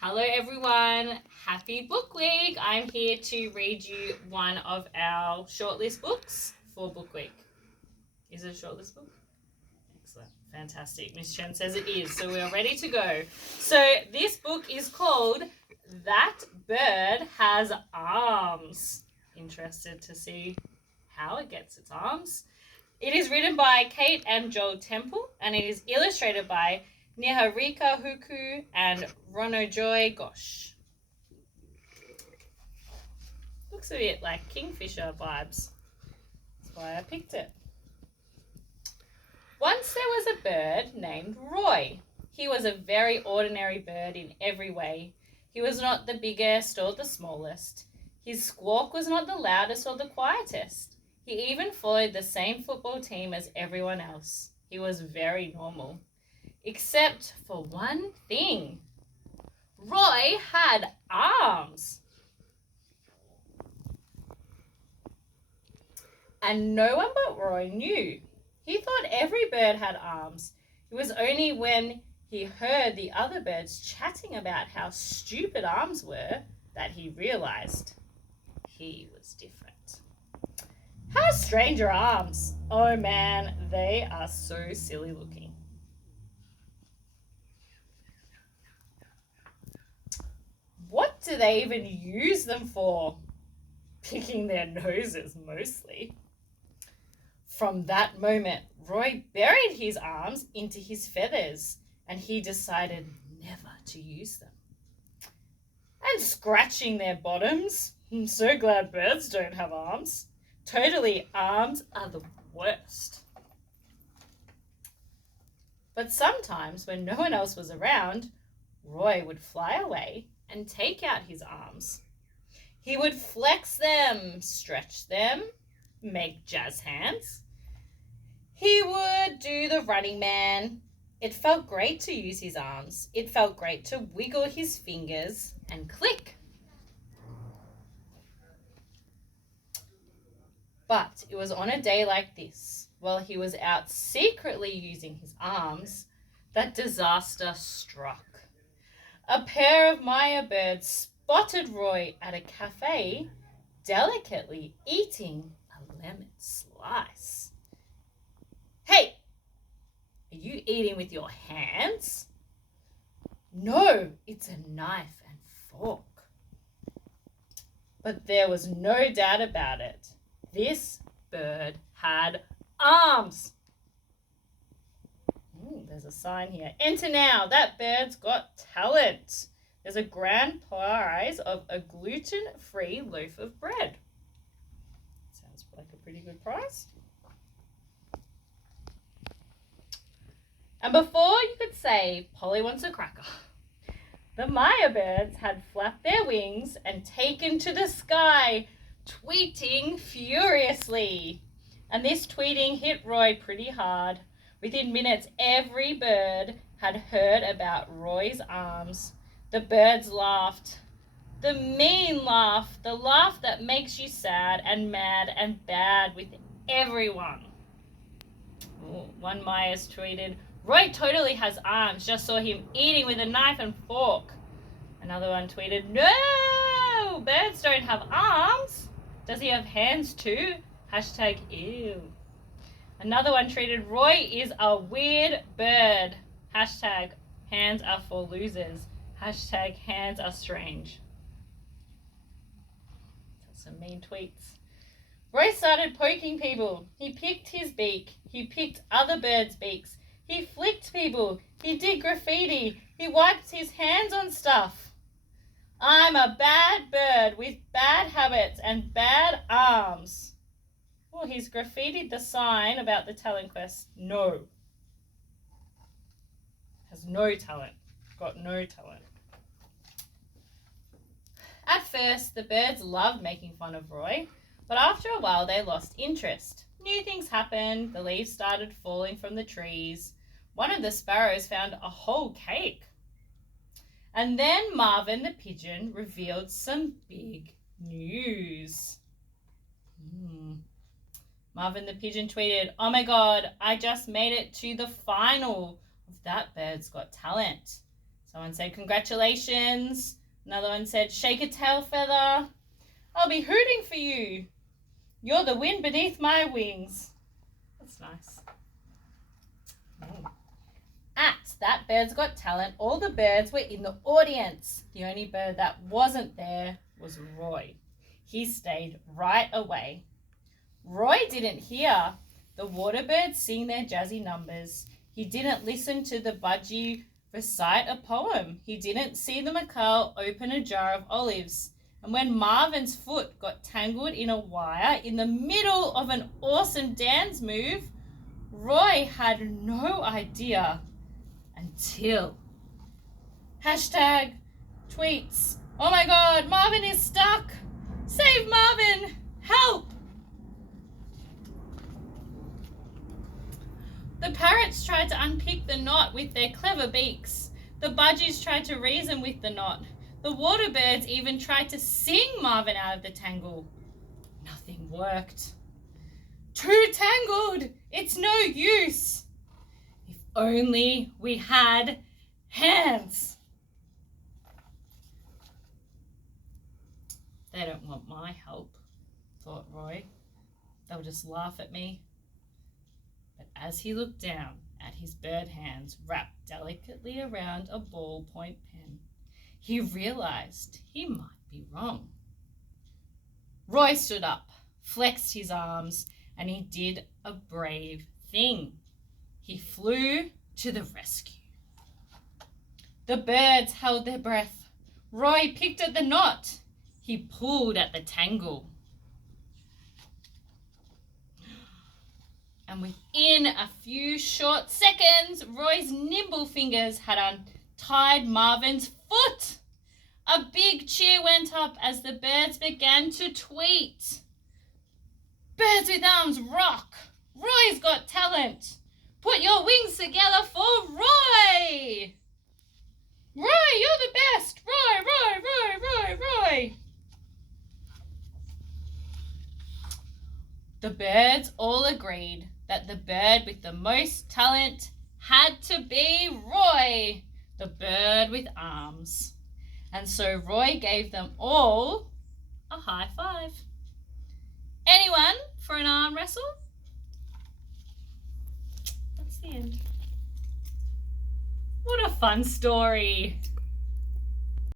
Hello everyone, happy book week. I'm here to read you one of our shortlist books for book week. Is it a shortlist book? Excellent, fantastic. Miss Chen says it is, so we're ready to go. So this book is called That Bird Has Arms. Interested to see how it gets its arms? It is written by Kate and Joel Temple and it is illustrated by Niharika Huku and Ronojoy Ghosh. Looks a bit like Kingfisher vibes. That's why I picked it. Once there was a bird named Roy. He was a very ordinary bird in every way. He was not the biggest or the smallest. His squawk was not the loudest or the quietest. He even followed the same football team as everyone else. He was very normal. Except for one thing. Roy had arms. And no one but Roy knew. He thought every bird had arms. It was only when he heard the other birds chatting about how stupid arms were that he realized he was different. How strange are arms? Oh man, they are so silly looking. What do they even use them for? Picking their noses mostly. From that moment, Roy buried his arms into his feathers and he decided never to use them. And scratching their bottoms. I'm so glad birds don't have arms. Totally, arms are the worst. But sometimes when no one else was around, Roy would fly away and take out his arms. He would flex them, stretch them, make jazz hands. He would do the running man. It felt great to use his arms. It felt great to wiggle his fingers and click. But it was on a day like this, while he was out secretly using his arms, that disaster struck. A pair of Maya birds spotted Roy at a cafe, delicately eating a lemon slice. Hey, are you eating with your hands? No, it's a knife and fork. But there was no doubt about it. This bird had arms. There's a sign here. Enter now. That bird's got talent. There's a grand prize of a gluten-free loaf of bread. Sounds like a pretty good prize. And before you could say, Polly wants a cracker, the Maya birds had flapped their wings and taken to the sky, tweeting furiously. And this tweeting hit Roy pretty hard. Within minutes, every bird had heard about Roy's arms. The birds laughed. The mean laugh, the laugh that makes you sad and mad and bad with everyone. One Myers tweeted, Roy totally has arms, just saw him eating with a knife and fork. Another one tweeted, no, birds don't have arms. Does he have hands too? Hashtag ew. Another one tweeted, Roy is a weird bird. Hashtag hands are for losers. Hashtag hands are strange. That's some mean tweets. Roy started poking people. He picked his beak. He picked other birds' beaks. He flicked people. He did graffiti. He wiped his hands on stuff. I'm a bad bird with bad habits and bad arms. Well, he's graffitied the sign about the talent quest. No. Has no talent. Got no talent. At first, the birds loved making fun of Roy, but after a while they lost interest. New things happened. The leaves started falling from the trees. One of the sparrows found a whole cake. And then Marvin the pigeon revealed some big news. Marvin the pigeon tweeted, oh my god, I just made it to the final of That Bird's Got Talent. Someone said, congratulations. Another one said, shake a tail feather. I'll be hooting for you. You're the wind beneath my wings. That's nice. At That Bird's Got Talent, all the birds were in the audience. The only bird that wasn't there was Roy. He stayed right away. Roy didn't hear the water birds sing their jazzy numbers. He didn't listen to the budgie recite a poem. He didn't see the Micallef open a jar of olives. And when Marvin's foot got tangled in a wire in the middle of an awesome dance move, Roy had no idea until #tweets. Oh my God, Marvin is stuck. Save Marvin, help. The parrots tried to unpick the knot with their clever beaks. The budgies tried to reason with the knot. The water birds even tried to sing Marvin out of the tangle. Nothing worked. Too tangled, it's no use. If only we had hands. They don't want my help, thought Roy. They'll just laugh at me. But as he looked down at his bird hands wrapped delicately around a ballpoint pen, he realized he might be wrong. Roy stood up, flexed his arms, and he did a brave thing. He flew to the rescue. The birds held their breath. Roy picked at the knot. He pulled at the tangle. And within a few short seconds, Roy's nimble fingers had untied Marvin's foot. A big cheer went up as the birds began to tweet. Birds with arms rock. Roy's got talent. Put your wings together for Roy. Roy, you're the best. Roy, Roy, Roy, Roy, Roy. The birds all agreed that the bird with the most talent had to be Roy, the bird with arms. And so Roy gave them all a high five. Anyone for an arm wrestle? That's the end. What a fun story.